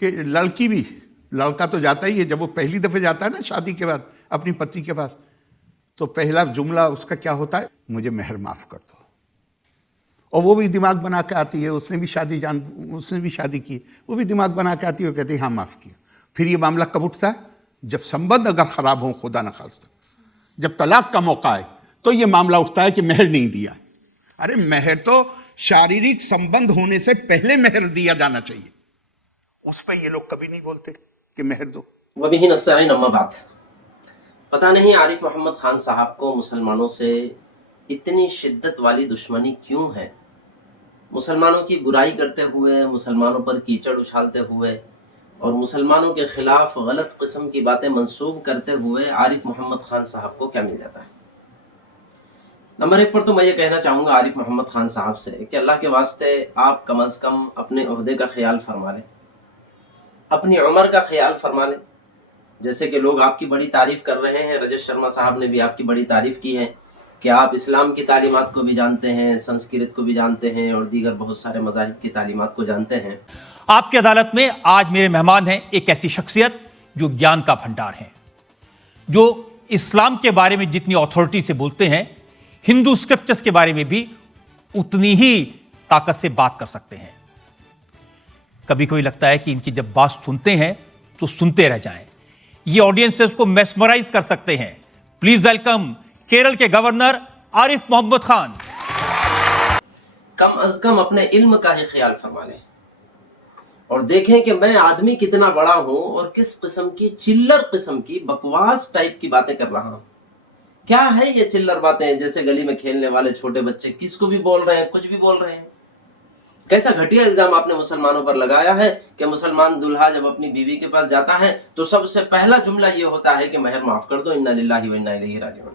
کہ لڑکی بھی, لڑکا تو جاتا ہی ہے, جب وہ پہلی دفعہ جاتا ہے نا شادی کے بعد اپنی پتی کے پاس, تو پہلا جملہ اس کا کیا ہوتا ہے, مجھے مہر معاف کر دو. اور وہ بھی دماغ بنا کے آتی ہے, اس نے بھی شادی کی, وہ بھی دماغ بنا کے آتی ہے, وہ کہتی ہے ہاں معاف کیا. پھر یہ معاملہ کب اٹھتا ہے, جب سمبند اگر خراب ہوں, خدا نخواستہ جب طلاق کا موقع آئے تو یہ معاملہ اٹھتا ہے کہ مہر نہیں دیا. ارے مہر تو شاریرک سمبند ہونے سے پہلے مہر دیا جانا چاہیے, اس پہ یہ لوگ کبھی نہیں بولتے کہ مہر دو. وبہ نستعین. اما بعد, پتہ نہیں عارف محمد خان صاحب کو مسلمانوں سے اتنی شدت والی دشمنی کیوں ہے. مسلمانوں کی برائی کرتے ہوئے, مسلمانوں پر کیچڑ اچھالتے ہوئے اور مسلمانوں کے خلاف غلط قسم کی باتیں منسوب کرتے ہوئے عارف محمد خان صاحب کو کیا مل جاتا ہے. نمبر 1 پر تو میں یہ کہنا چاہوں گا عارف محمد خان صاحب سے کہ اللہ کے واسطے آپ کم از کم اپنے عہدے کا خیال فرما لیں, اپنی عمر کا خیال فرما لیں. جیسے کہ لوگ آپ کی بڑی تعریف کر رہے ہیں, رجت شرما صاحب نے بھی آپ کی بڑی تعریف کی ہے کہ آپ اسلام کی تعلیمات کو بھی جانتے ہیں, سنسکرت کو بھی جانتے ہیں اور دیگر بہت سارے مذاہب کی تعلیمات کو جانتے ہیں. آپ کی عدالت میں آج میرے مہمان ہیں ایک ایسی شخصیت جو گیان کا بھنڈار ہے, جو اسلام کے بارے میں جتنی اتھارٹی سے بولتے ہیں, ہندو اسکرپچرز کے بارے میں بھی اتنی ہی طاقت سے بات کر سکتے ہیں. کبھی کبھی لگتا ہے کہ ان کی جب بات سنتے ہیں تو سنتے رہ جائیں. یہ آڈینسز کو میسمرائز کر سکتے ہیں. پلیز ویلکم کیرل کے گورنر عارف محمد خان. کم از کم اپنے علم کا ہی خیال فرما لیں اور دیکھیں کہ میں آدمی کتنا بڑا ہوں اور کس قسم کی چلر قسم کی بکواس ٹائپ کی باتیں کر رہا ہوں. کیا ہے یہ چلر باتیں, جیسے گلی میں کھیلنے والے چھوٹے بچے کس کو بھی بول رہے ہیں, کچھ بھی بول رہے ہیں. کیسا گھٹیا الزام آپ نے مسلمانوں پر لگایا ہے کہ مسلمان دلہا جب اپنی بیوی کے پاس جاتا ہے تو سب سے پہلا جملہ یہ ہوتا ہے کہ مہر معاف کر دو, انا للہ و انا الیہ راجعون.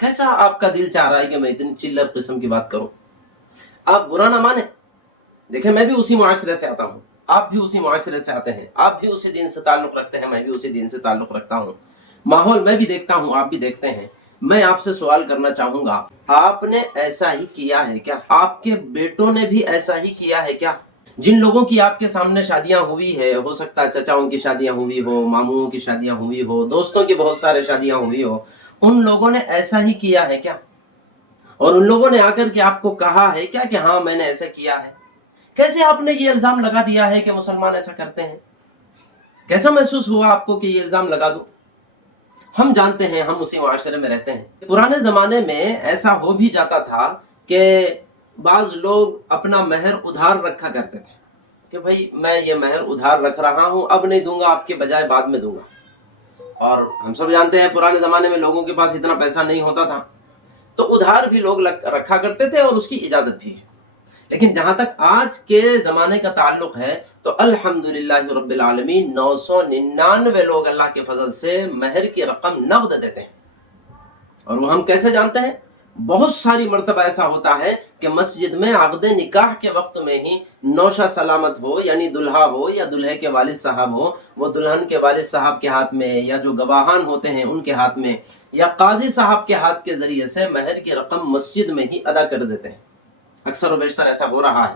کیسا آپ کا دل چاہ رہا ہے کہ میں اتنی چلر قسم کی بات کروں. آپ برا نہ مانیں, دیکھیں میں بھی اسی معاشرے سے آتا ہوں, آپ بھی اسی معاشرے سے آتے ہیں, آپ بھی اسی دین سے تعلق رکھتے ہیں, میں بھی اسی دین سے تعلق رکھتا ہوں. ماحول میں بھی دیکھتا ہوں, آپ بھی دیکھتے ہیں. میں آپ سے سوال کرنا چاہوں گا, آپ نے ایسا ہی کیا ہے کیا؟ آپ کے بیٹوں نے بھی ایسا ہی کیا ہے کیا؟ جن لوگوں کی آپ کے سامنے شادیاں ہوئی ہے, ہو سکتا ہے چچاؤں کی شادیاں ہوئی ہو, ماموں کی شادیاں ہوئی ہو, دوستوں کی بہت سارے شادیاں ہوئی ہو, ان لوگوں نے ایسا ہی کیا ہے کیا؟ اور ان لوگوں نے آ کر کے آپ کو کہا ہے کیا کہ ہاں میں نے ایسا کیا ہے؟ کیسے آپ نے یہ الزام لگا دیا ہے کہ مسلمان ایسا کرتے ہیں؟ کیسا محسوس ہوا آپ کو کہ یہ الزام لگا دو؟ ہم جانتے ہیں, ہم اسی معاشرے میں رہتے ہیں. پرانے زمانے میں ایسا ہو بھی جاتا تھا کہ بعض لوگ اپنا مہر ادھار رکھا کرتے تھے کہ بھائی میں یہ مہر ادھار رکھ رہا ہوں, اب نہیں دوں گا, آپ کے بجائے بعد میں دوں گا. اور ہم سب جانتے ہیں پرانے زمانے میں لوگوں کے پاس اتنا پیسہ نہیں ہوتا تھا, تو ادھار بھی لوگ رکھا کرتے تھے اور اس کی اجازت بھی ہے. لیکن جہاں تک آج کے زمانے کا تعلق ہے تو الحمدللہ رب العالمین 999 لوگ اللہ کے فضل سے مہر کی رقم نقد دیتے ہیں. اور وہ ہم کیسے جانتے ہیں؟ بہت ساری مرتبہ ایسا ہوتا ہے کہ مسجد میں عقد نکاح کے وقت میں ہی نوشہ سلامت ہو, یعنی دلہا ہو یا دلہے کے والد صاحب ہو, وہ دلہن کے والد صاحب کے ہاتھ میں یا جو گواہان ہوتے ہیں ان کے ہاتھ میں یا قاضی صاحب کے ہاتھ کے ذریعے سے مہر کی رقم مسجد میں ہی ادا کر دیتے ہیں. اکثر و بیشتر ایسا ہو رہا ہے.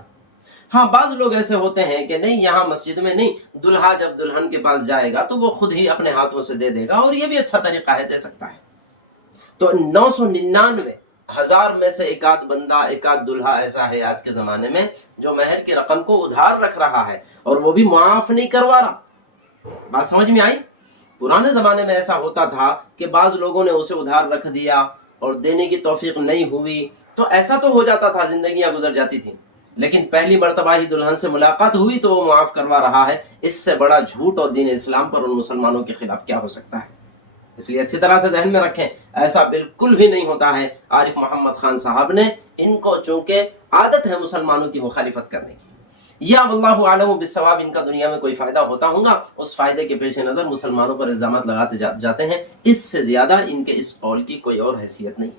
ہاں بعض لوگ ایسے ہوتے ہیں کہ نہیں, یہاں مسجد میں نہیں, دلہا جب دلہن کے پاس جائے گا تو وہ خود ہی اپنے ہاتھوں سے دے دے گا, اور یہ بھی اچھا طریقہ ہے, دے سکتا ہے. تو 999,000 میں سے ایک آدھ بندہ, ایک آدھ دلہا ایسا ہے آج کے زمانے میں جو مہر کی رقم کو ادھار رکھ رہا ہے اور وہ بھی معاف نہیں کروا رہا. بات سمجھ میں آئی؟ پرانے زمانے میں ایسا ہوتا تھا کہ بعض لوگوں نے اسے ادھار رکھ دیا اور دینے کی توفیق نہیں ہوئی, تو ایسا تو ہو جاتا تھا, زندگیاں گزر جاتی تھیں. لیکن پہلی مرتبہ ہی دلہن سے ملاقات ہوئی تو وہ معاف کروا رہا ہے. اس سے بڑا جھوٹ اور دین اسلام پر ان مسلمانوں کے خلاف کیا ہو سکتا ہے؟ اس لیے اچھی طرح سے ذہن میں رکھیں, ایسا بالکل بھی نہیں ہوتا ہے. عارف محمد خان صاحب نے, ان کو چونکہ عادت ہے مسلمانوں کی مخالفت کرنے کی, یا واللہ اعلم بالصواب, ان کا دنیا میں کوئی فائدہ ہوتا ہوگا, اس فائدے کے پیش نظر مسلمانوں پر الزامات لگاتے جاتے ہیں. اس سے زیادہ ان کے اس قول کی کوئی اور حیثیت نہیں ہے.